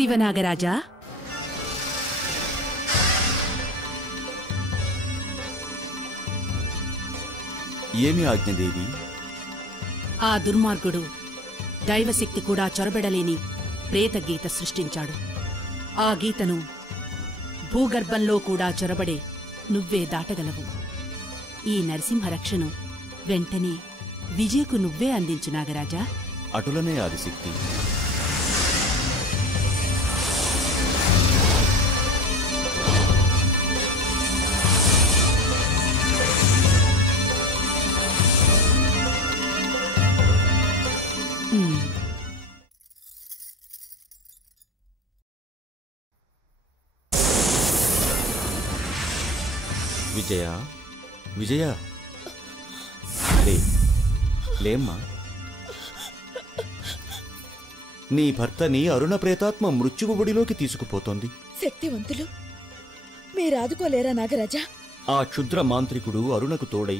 శివనాగరాజా, ఏమి ఆజ్ఞదేవి? ఆ దుర్మార్గుడు దైవశక్తి కూడా చొరబెడలేని ప్రేత గీత సృష్టించాడు. ఆ గీతను భూగర్భంలో కూడా చొరబడే నువ్వే దాటగలవు. ఈ నరసింహరక్షను వెంటనే విజయకు నువ్వే అందించు నాగరాజా. అటులనే ఆదిశక్తి. విజయ, విజయ, లేమ్మా. నీ భర్తని అరుణ ప్రేతాత్మ మృత్యువు ఒడిలోకి తీసుకుపోతోంది. శక్తివంతులు మీరాదుకోలేరా నాగరాజా? ఆ క్షుద్ర మాంత్రికుడు అరుణకు తోడై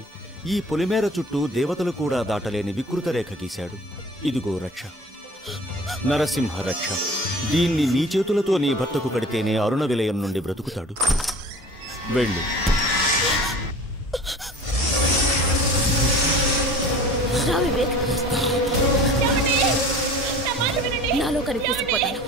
ఈ పొలిమేర చుట్టూ దేవతలు కూడా దాటలేని వికృత రేఖ గీశాడు. ఇదిగో రక్ష, నరసింహ రక్ష. దీన్ని నీ చేతులతో నీ భర్తకు కడితేనే అరుణ విలయం నుండి బ్రతుకుతాడు. వెళ్ళు. నాలో కనిపిస్తుపోతాను.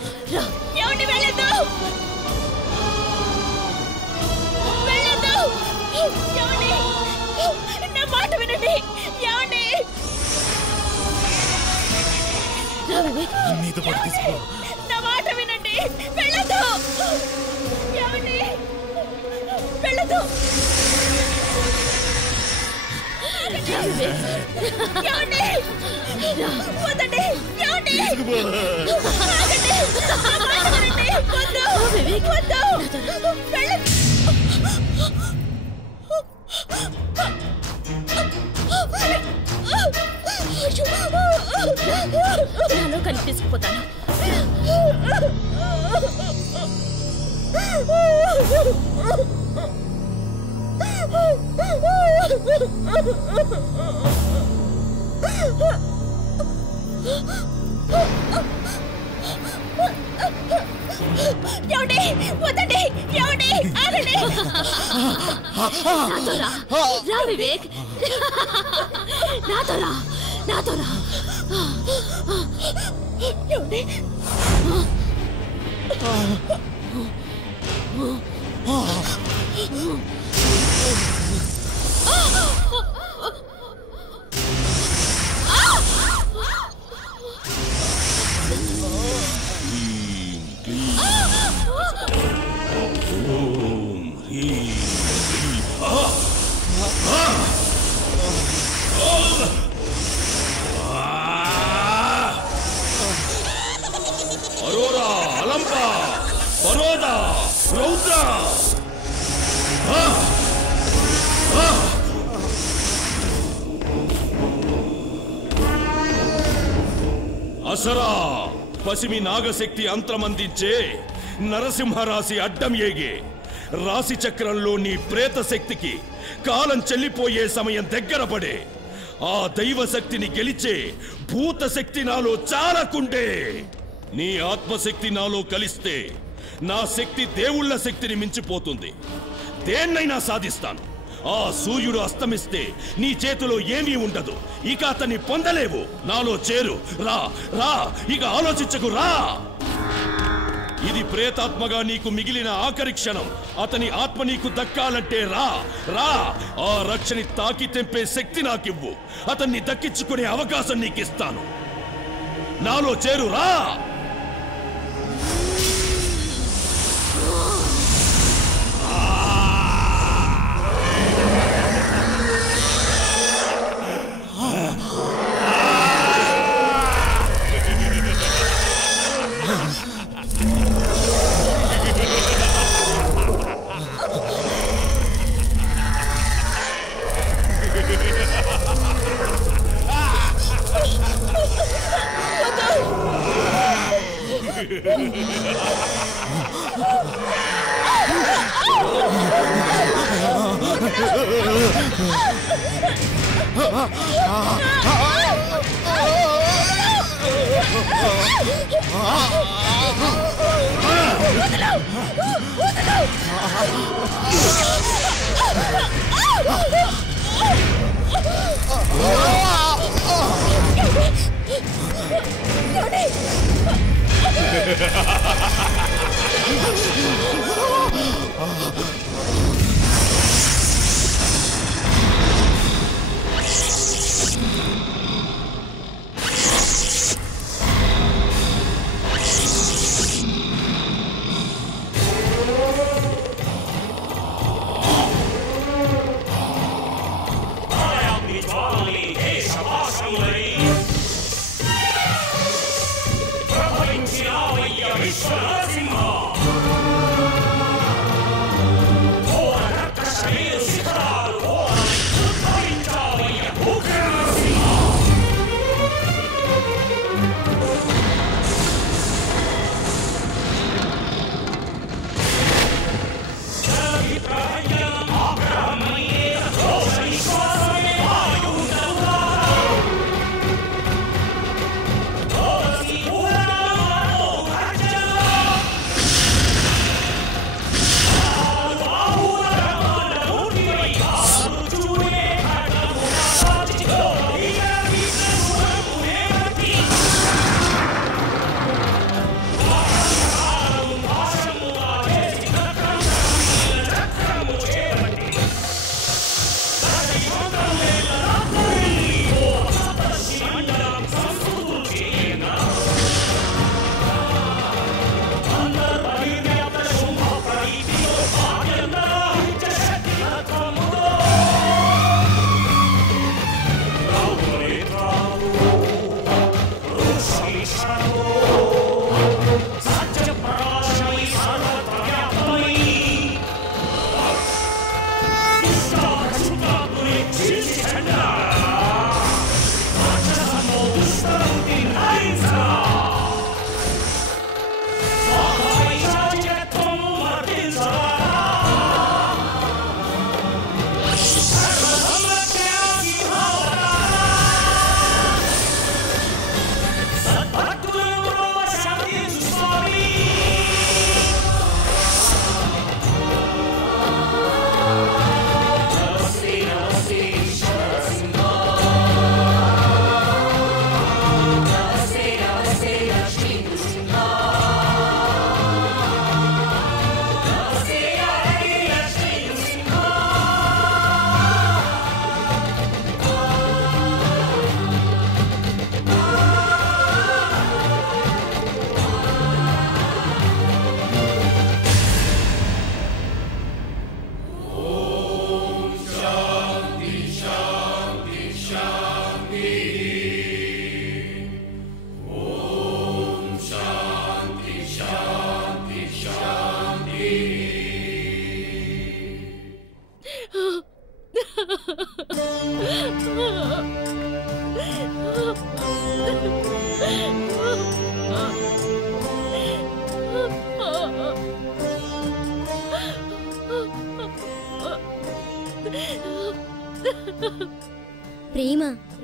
నాలో కనిపిస్తుపోతాను. రా వివేక్, నాతో రా, నాతో రా. అరోరా, అలంప, పరోద, రౌద్ర. అసరా పసిమి నాగశక్తి అంతమందించే నరసింహరాశి అడ్డం ఏగే రాశి చక్రంలో నీ ప్రేత శక్తికి కాలం చెల్లిపోయే సమయం దగ్గర పడే. ఆ దైవశక్తిని గెలిచే భూత శక్తి నాలో చాలకుండే. నీ ఆత్మశక్తి నాలో కలిస్తే నా శక్తి దేవుళ్ల శక్తిని మించిపోతుంది. దేన్నైనా సాధిస్తాను. ఆ సూర్యుడు అస్తమిస్తే నీ చేతిలో ఏమీ ఉండదు. ఇక అతన్ని పొందలేవు. నాలో చేరు. రా రా, ఇక ఆలోచించకు, రా. ఇది ప్రేతాత్మగా నీకు మిగిలిన ఆఖరి క్షణం. అతని ఆత్మ నీకు దక్కాలంటే రా రా. ఆ రక్షని తాకి తెంపే శక్తి నాకివ్వు. అతన్ని దక్కించుకునే అవకాశం నీకిస్తాను. నాలో చేరు, రా.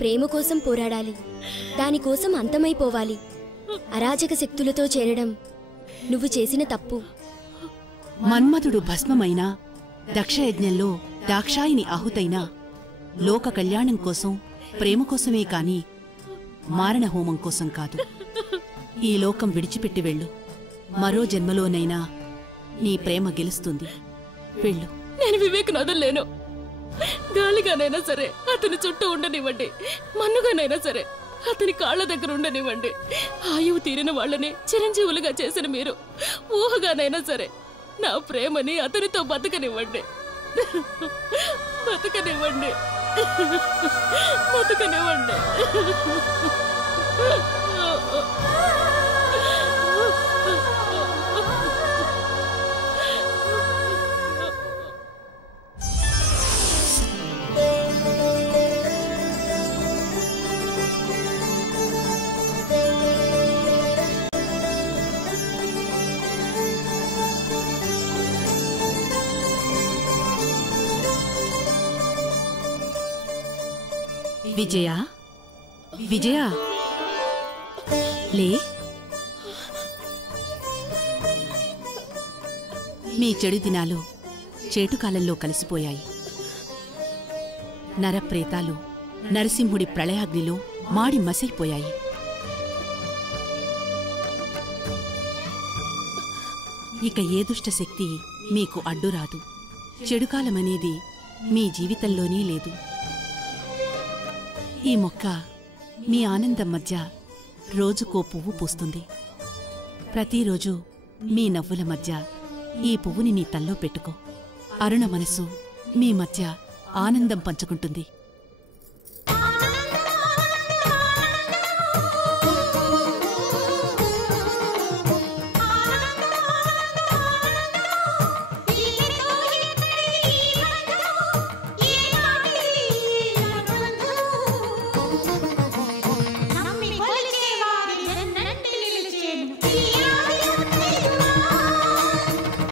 ప్రేమ కోసం పోరాడాలి, దానికోసం అంతమైపోవాలి. అరాజక శక్తులతో చేరడం నువ్వు చేసిన తప్పు. మన్మధుడు భస్మమైనా, దక్షయజ్ఞంలో దాక్షాయిని ఆహుతైనా లోక కళ్యాణం కోసం, ప్రేమ కోసమే కాని మారణహోమం కోసం కాదు. ఈ లోకం విడిచిపెట్టి వెళ్ళు. మరో జన్మలోనైనా నీ ప్రేమ గెలుస్తుంది. వెళ్ళు. నేను వివేక్ వదల్లేను. గాలిగానైనా సరే అతని చుట్టూ ఉండనివ్వండి, మన్నుగానైనా సరే అతని కాళ్ల దగ్గర ఉండనివ్వండి. ఆయువు తీరిన వాళ్ళని చిరంజీవులుగా చేసిన మీరు ఊహగానైనా సరే నా ప్రేమని అతనితో బతకనివ్వండి. బతకనివ్వండి, బతకనివ్వండి. విజయ, విజయ, లే. మీ చెడు దినాలు చేటుకాలంలో కలిసిపోయాయి. నరప్రేతాలు నరసింహుడి ప్రళయాగ్నిలో మాడి మసైపోయాయి. ఇక ఏ దుష్ట శక్తి మీకు అడ్డురాదు. చెడుకాలమనేది మీ జీవితంలోనే లేదు. ఈ మొక్క మీ ఆనందం మధ్య రోజుకో పువ్వు పూస్తుంది. ప్రతిరోజు మీ నవ్వుల మధ్య ఈ పువ్వుని నీ తల్లో పెట్టుకో. అరుణ మనసు మీ మధ్య ఆనందం పంచుకుంటుంది. నమ్మి కొలిచేవారి జన్నంటి నిలిచేను.